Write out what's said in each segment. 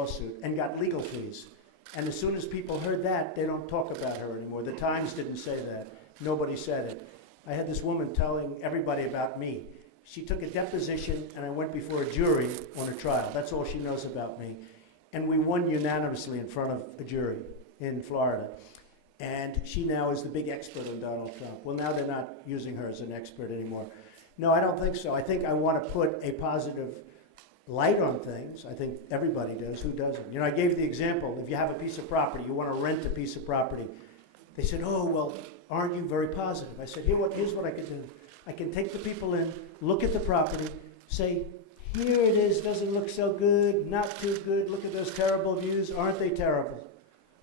lawsuit and got legal fees. And as soon as people heard that, they don't talk about her anymore. The Times didn't say that. Nobody said it. I had this woman telling everybody about me. She took a deposition, and I went before a jury on a trial. That's all she knows about me. And we won unanimously in front of a jury in Florida. And she now is the big expert on Donald Trump. Well, now they're not using her as an expert anymore. No, I don't think so. I think I want to put a positive light on things. I think everybody does. Who doesn't? You know, I gave the example. If you have a piece of property, you want to rent a piece of property. They said, oh, well, aren't you very positive? I said, here's what I can do. I can take the people in, look at the property, say, here it is, doesn't look so good, not too good, look at those terrible views, aren't they terrible?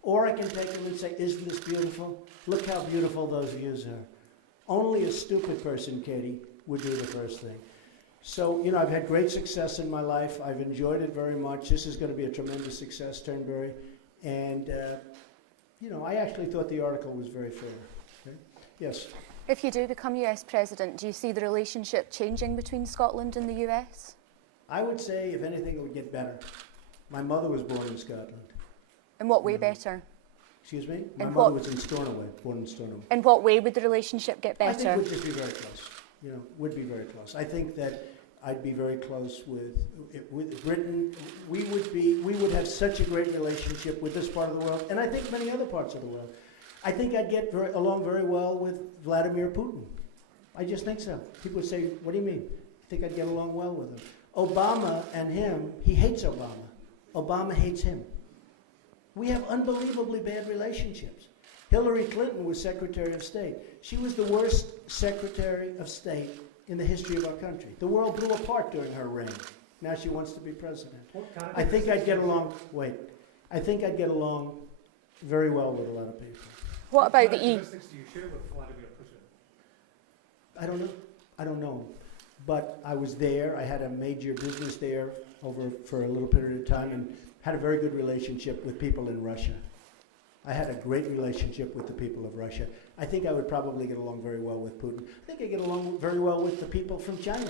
Or I can take them and say, isn't this beautiful? Look how beautiful those views are. Only a stupid person, Katie, would do the first thing. So, you know, I've had great success in my life. I've enjoyed it very much. This is going to be a tremendous success, Turnberry. And, you know, I actually thought the article was very fair. Okay? Yes? If you do become US President, do you see the relationship changing between Scotland and the US? I would say, if anything, it would get better. My mother was born in Scotland. In what way better? Excuse me? My mother was in Stornoway, born in Stornoway. In what way would the relationship get better? I think it would just be very close. You know, would be very close. I think that I'd be very close with Britain. We would have such a great relationship with this part of the world, and I think many other parts of the world. I think I'd get along very well with Vladimir Putin. I just think so. People would say, what do you mean? I think I'd get along well with him. Obama and him, he hates Obama. Obama hates him. We have unbelievably bad relationships. Hillary Clinton was Secretary of State. She was the worst Secretary of State in the history of our country. The world blew apart during her reign. Now she wants to be president. I think I'd get along, I think I'd get along very well with a lot of people. What about the statistics do you share with Vladimir Putin? I don't know. I don't know. But I was there. I had a major business there for a little period of time and had a very good relationship with people in Russia. I had a great relationship with the people of Russia. I think I would probably get along very well with Putin. I think I get along very well with the people from China.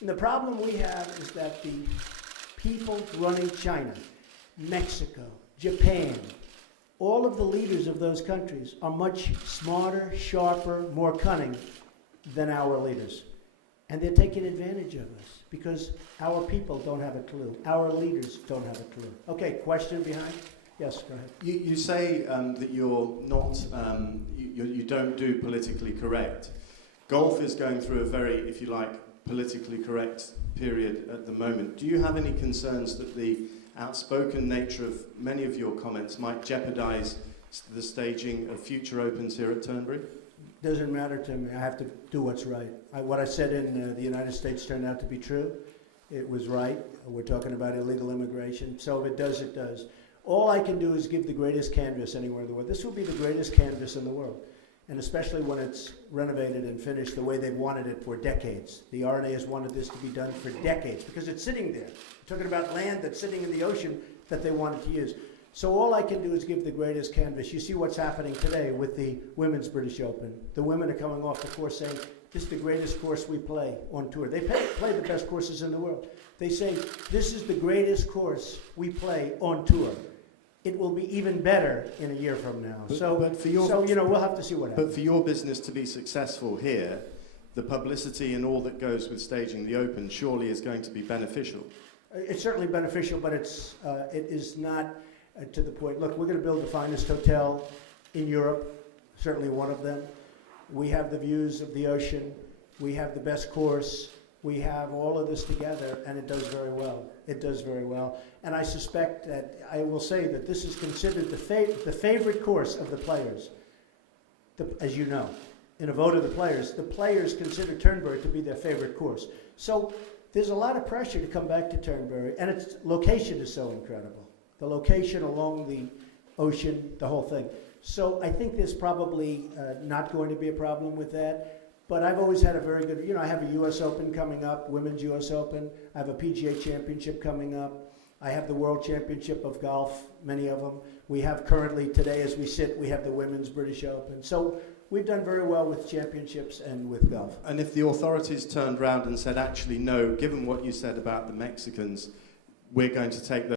And the problem we have is that the people running China, Mexico, Japan, all of the leaders of those countries are much smarter, sharper, more cunning than our leaders. And they're taking advantage of us because our people don't have a clue. Our leaders don't have a clue. Okay, question behind? Yes, go ahead. You say that you're not, you don't do politically correct. Golf is going through a very, if you like, politically correct period at the moment. Do you have any concerns that the outspoken nature of many of your comments might jeopardize the staging of future Opens here at Turnberry? Doesn't matter to me. I have to do what's right. What I said in the United States turned out to be true. It was right. We're talking about illegal immigration. So if it does, it does. All I can do is give the greatest canvas anywhere in the world. This will be the greatest canvas in the world. And especially when it's renovated and finished the way they've wanted it for decades. The RNA has wanted this to be done for decades because it's sitting there. We're talking about land that's sitting in the ocean that they wanted to use. So all I can do is give the greatest canvas. You see what's happening today with the Women's British Open. The women are coming off the course saying, this is the greatest course we play on tour. They play the best courses in the world. They say, this is the greatest course we play on tour. It will be even better in a year from now. But you know, we'll have to see what happens. But for your business to be successful here, the publicity and all that goes with staging the Open surely is going to be beneficial. It's certainly beneficial, but it is not to the point. Look, we're going to build the finest hotel in Europe, certainly one of them. We have the views of the ocean. We have the best course. We have all of this together, and it does very well. It does very well. And I suspect that, I will say that this is considered the favorite course of the players, as you know. In a vote of the players consider Turnberry to be their favorite course. So there's a lot of pressure to come back to Turnberry, and its location is so incredible. The location along the ocean, the whole thing. So I think there's probably not going to be a problem with that. But I've always had a very good, you know, I have a U.S. Open coming up, Women's U.S. Open. I have a PGA Championship coming up. I have the World Championship of Golf, many of them. We have currently, today as we sit, we have the Women's British Open. So we've done very well with championships and with golf. And if the authorities turned around and said, actually, no, given what you said about the Mexicans, we're going to take those